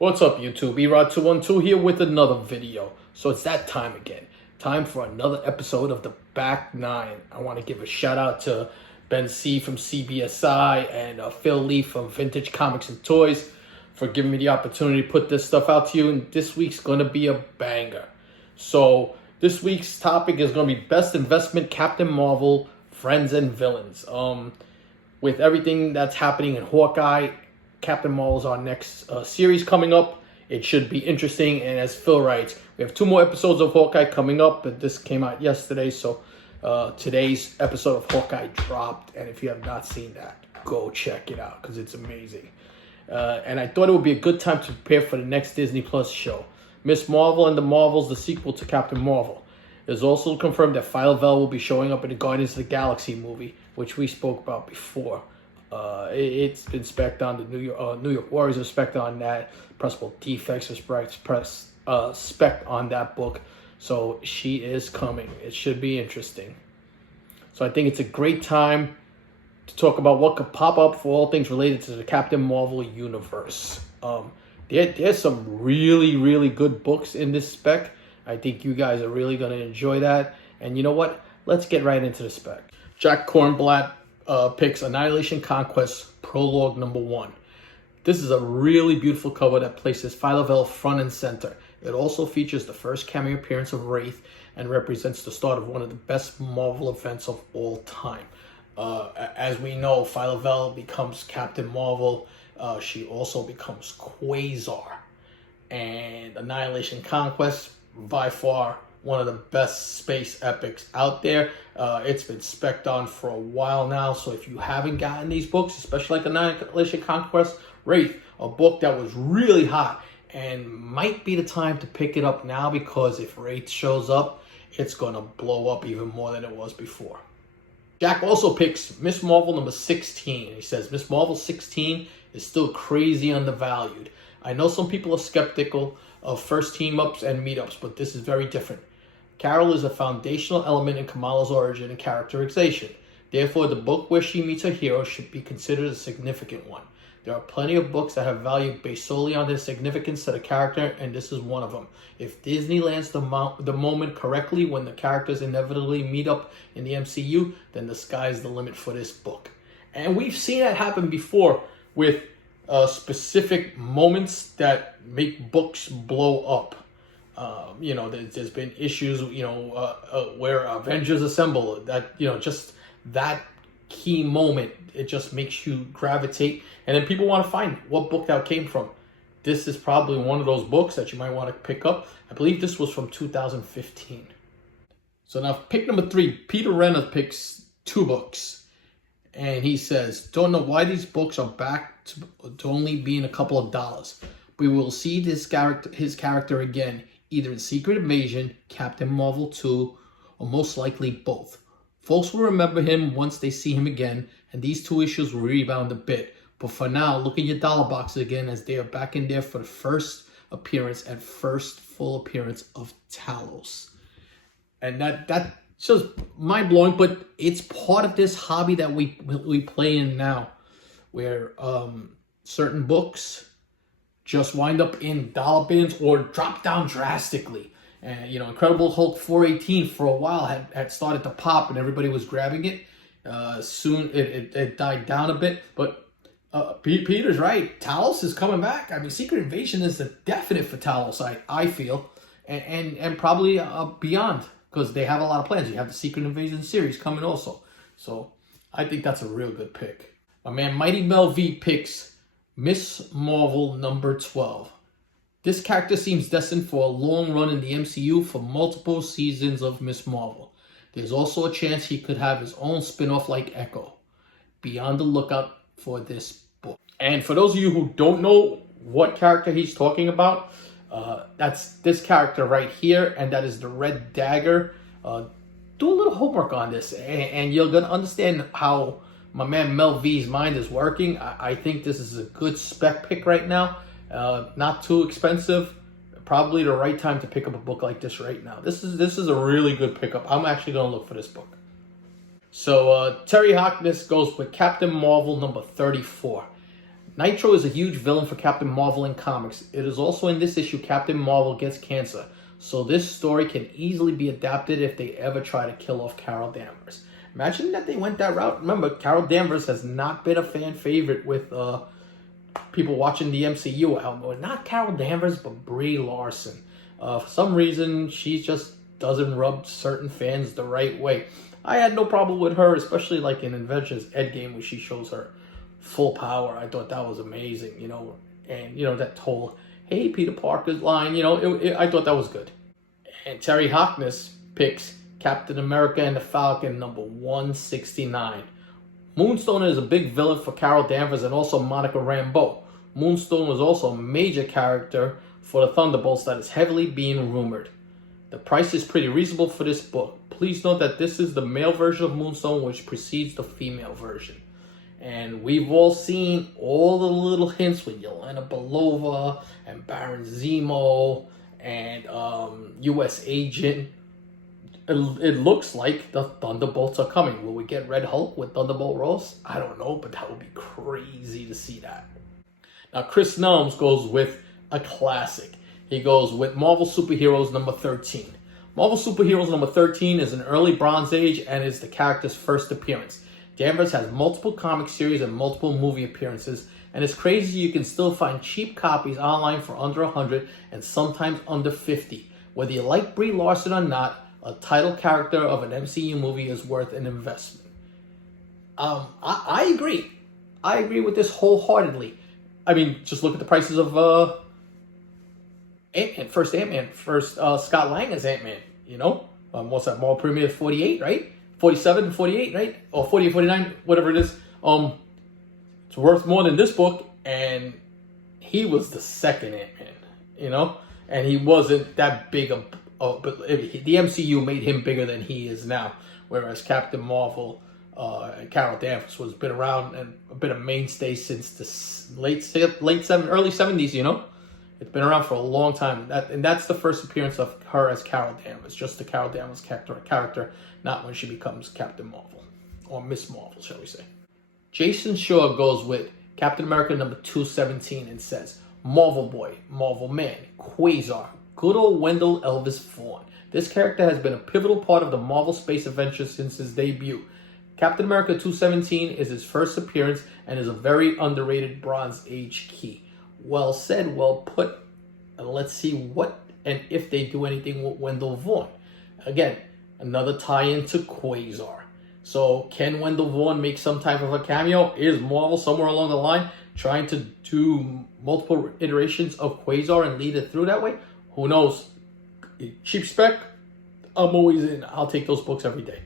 What's up, YouTube? Erod212 here with another video. So it's that time again. Time for another episode of the Back 9. I want to give a shout out to Ben C from CBSI and Phil Lee from Vintage Comics and Toys for giving me the opportunity to put this stuff out to you. And this week's going to be a banger. So this week's topic is going to be Best Investment Captain Marvel, Friends and Villains. With everything that's happening in Hawkeye, Captain Marvel is our next series coming up. It should be interesting. And as Phil writes, we have 2 more episodes of Hawkeye coming up. But this came out yesterday, so today's episode of Hawkeye dropped. And if you have not seen that, go check it out because it's amazing. And I thought it would be a good time to prepare for the next Disney Plus show, Miss Marvel and the Marvels, the sequel to Captain Marvel. It's also confirmed that Phyla-Vell will be showing up in the Guardians of the Galaxy movie, which we spoke about before. It's been spec'd on. The New York Warriors are spec'd on that. Pressable Defects are spec'd on that book. So she is coming. It should be interesting. So I think it's a great time to talk about what could pop up for all things related to the Captain Marvel universe. There's some really good books in this spec. I think you guys are really going to enjoy that. And you know what? Let's get right into the spec. Jack Kornblatt picks Annihilation Conquest Prologue number 1. This is a really beautiful cover that places Phyla-Vell front and center. It also features the first cameo appearance of Wraith and represents the start of one of the best Marvel events of all time. As we know, Phyla-Vell becomes Captain Marvel. She also becomes Quasar. And Annihilation Conquest, by far one of the best space epics out there. It's been spec'd on for a while now, so if you haven't gotten these books, especially like Annihilation Conquest, Wraith, a book that was really hot, and might be the time to pick it up now, because if Wraith shows up, it's going to blow up even more than it was before. Jack also picks Miss Marvel number 16. He says, Miss Marvel 16 is still crazy undervalued. I know some people are skeptical of first team-ups and meetups, but this is very different. Carol is a foundational element in Kamala's origin and characterization. Therefore, the book where she meets her hero should be considered a significant one. There are plenty of books that have value based solely on their significance to the character, and this is one of them. If Disney lands the moment correctly when the characters inevitably meet up in the MCU, then the sky's the limit for this book. And we've seen that happen before with specific moments that make books blow up. There's been issues, where Avengers Assemble, that, just that key moment, it just makes you gravitate. And then people want to find what book that came from. This is probably one of those books that you might want to pick up. I believe this was from 2015. So now pick number 3, Peter Renner picks 2 books. And he says, don't know why these books are back to only being a couple of dollars. We will see his character again, either in Secret Invasion, Captain Marvel 2, or most likely both. Folks will remember him once they see him again, and these 2 issues will rebound a bit. But for now, look at your dollar boxes again, as they are back in there for the first appearance and first full appearance of Talos. And that's just mind-blowing, but it's part of this hobby that we play in now, where certain books just wind up in dollar bins or drop down drastically. And, Incredible Hulk 418 for a while had started to pop and everybody was grabbing it. Soon it died down a bit, but Peter's right. Talos is coming back. I mean, Secret Invasion is a definite for Talos, I feel, and probably beyond, because they have a lot of plans. You have the Secret Invasion series coming also. So I think that's a real good pick. My man Mighty Mel V picks Miss Marvel number 12. This character seems destined for a long run in the MCU for multiple seasons of Miss Marvel. There's also a chance he could have his own spin-off like Echo. Be on the lookout for this book. And for those of you who don't know what character he's talking about, that's this character right here, and that is the Red Dagger. Do a little homework on this, and you're going to understand how my man Mel V's mind is working. I think this is a good spec pick right now. Not too expensive. Probably the right time to pick up a book like this right now. This is a really good pickup. I'm actually going to look for this book. So Terry Harkness goes with Captain Marvel number 34. Nitro is a huge villain for Captain Marvel in comics. It is also in this issue Captain Marvel gets cancer. So this story can easily be adapted if they ever try to kill off Carol Danvers. Imagine that they went that route. Remember, Carol Danvers has not been a fan favorite with people watching the MCU out. Not Carol Danvers, but Brie Larson. For some reason, she just doesn't rub certain fans the right way. I had no problem with her, especially like in Avengers Endgame where she shows her full power. I thought that was amazing, and that whole "Hey Peter Parker's" line, I thought that was good. And Terry Harkness picks Captain America and the Falcon number 169. Moonstone is a big villain for Carol Danvers and also Monica Rambeau. Moonstone was also a major character for the Thunderbolts that is heavily being rumored. The price is pretty reasonable for this book. Please note that this is the male version of Moonstone, which precedes the female version. And we've all seen all the little hints with Yelena Belova and Baron Zemo and U.S. Agent. It looks like the Thunderbolts are coming. Will we get Red Hulk with Thunderbolt Ross? I don't know, but that would be crazy to see that. Now, Chris Nelms goes with a classic. He goes with Marvel Superheroes number 13. Marvel Superheroes number 13 is an early Bronze Age and is the character's first appearance. Danvers has multiple comic series and multiple movie appearances, and it's crazy you can still find cheap copies online for under 100 and sometimes under 50. Whether you like Brie Larson or not, a title character of an MCU movie is worth an investment. I agree. I agree with this wholeheartedly. I mean, just look at the prices of Ant-Man, first Scott Lang as Ant-Man, what's that, Marvel Premiere 48, right? 47, 48, right? Or 48, 49, whatever it is. It's worth more than this book, and he was the second Ant-Man, and he wasn't that big but the MCU made him bigger than he is now, whereas Captain Marvel and Carol Danvers has been around and been a mainstay since the early 70s, It's been around for a long time, and that's the first appearance of her as Carol Danvers, just the Carol Danvers character, not when she becomes Captain Marvel, or Miss Marvel, shall we say. Jason Shaw goes with Captain America number 217 and says, Marvel Boy, Marvel Man, Quasar, good old Wendell Elvis Vaughn. This character has been a pivotal part of the Marvel Space Adventure since his debut. Captain America 217 is his first appearance and is a very underrated Bronze Age key. Well said, well put. And let's see what and if they do anything with Wendell Vaughn. Again, another tie-in to Quasar. So can Wendell Vaughn make some type of a cameo? Is Marvel somewhere along the line trying to do multiple iterations of Quasar and lead it through that way? Who knows? Cheap spec, I'm always in. I'll take those books every day.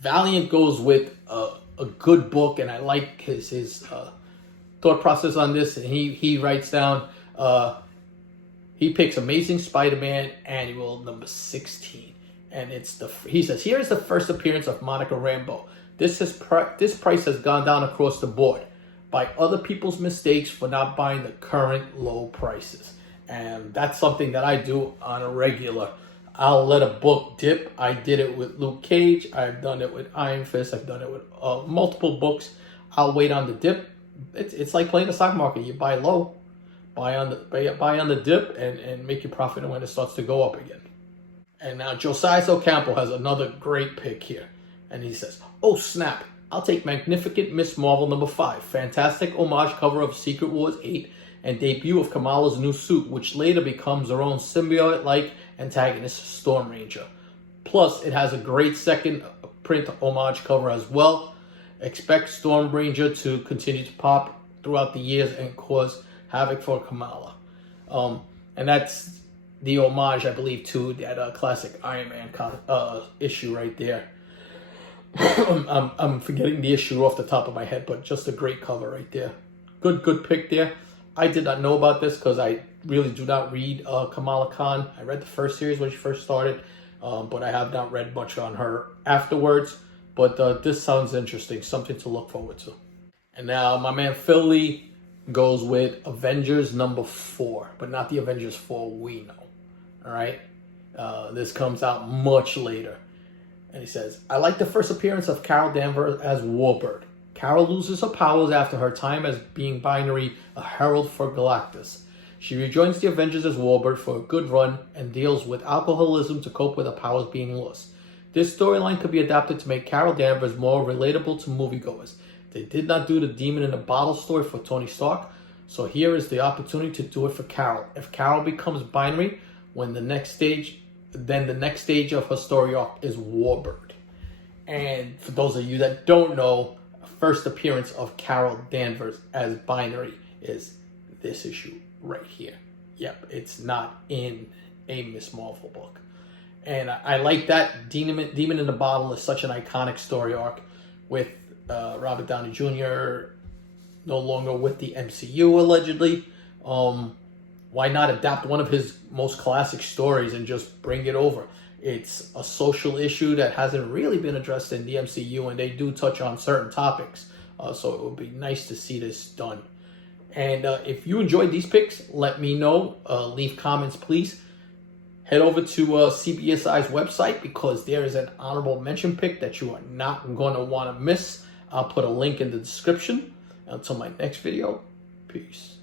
Valiant goes with a good book, and I like his thought process on this. And he writes down, he picks Amazing Spider-Man Annual number 16. And he says, here is the first appearance of Monica Rambeau. This price has gone down across the board by other people's mistakes for not buying the current low prices. And that's something that I do on a regular. I'll let a book dip. I did it with Luke Cage. I've done it with Iron Fist. I've done it with multiple books. I'll wait on the dip. It's like playing the stock market. You buy low, buy on the dip, and make your profit when it starts to go up again. And now Josiah Ocampo has another great pick here. And he says, oh snap, I'll take Magnificent Miss Marvel number 5. Fantastic homage cover of Secret Wars 8 and debut of Kamala's new suit, which later becomes her own symbiote-like antagonist, Storm Ranger. Plus, it has a great second print homage cover as well. Expect Storm Ranger to continue to pop throughout the years and cause havoc for Kamala. And that's the homage, I believe, to that classic Iron Man issue right there. I'm forgetting the issue off the top of my head, but just a great cover right there. Good pick there. I did not know about this because I really do not read Kamala Khan. I read the first series when she first started, but I have not read much on her afterwards. But this sounds interesting, something to look forward to. And now my man Philly goes with Avengers number 4, but not the Avengers 4 we know. All right? This comes out much later. And he says, I like the first appearance of Carol Danvers as Warbird. Carol loses her powers after her time as being binary, a herald for Galactus. She rejoins the Avengers as Warbird for a good run and deals with alcoholism to cope with her powers being lost. This storyline could be adapted to make Carol Danvers more relatable to moviegoers. They did not do the Demon in a Bottle story for Tony Stark, so here is the opportunity to do it for Carol. If Carol becomes binary, then the next stage of her story arc is Warbird. And for those of you that don't know, first appearance of Carol Danvers as binary is this issue right here. Yep, it's not in a Miss Marvel book. And I like that. Demon in the Bottle is such an iconic story arc with Robert Downey Jr. no longer with the MCU, allegedly. Why not adapt one of his most classic stories and just bring it over? It's a social issue that hasn't really been addressed in the MCU, and they do touch on certain topics. So it would be nice to see this done. And if you enjoyed these picks, let me know. Leave comments, please. Head over to CBSI's website because there is an honorable mention pick that you are not going to want to miss. I'll put a link in the description. Until my next video, peace.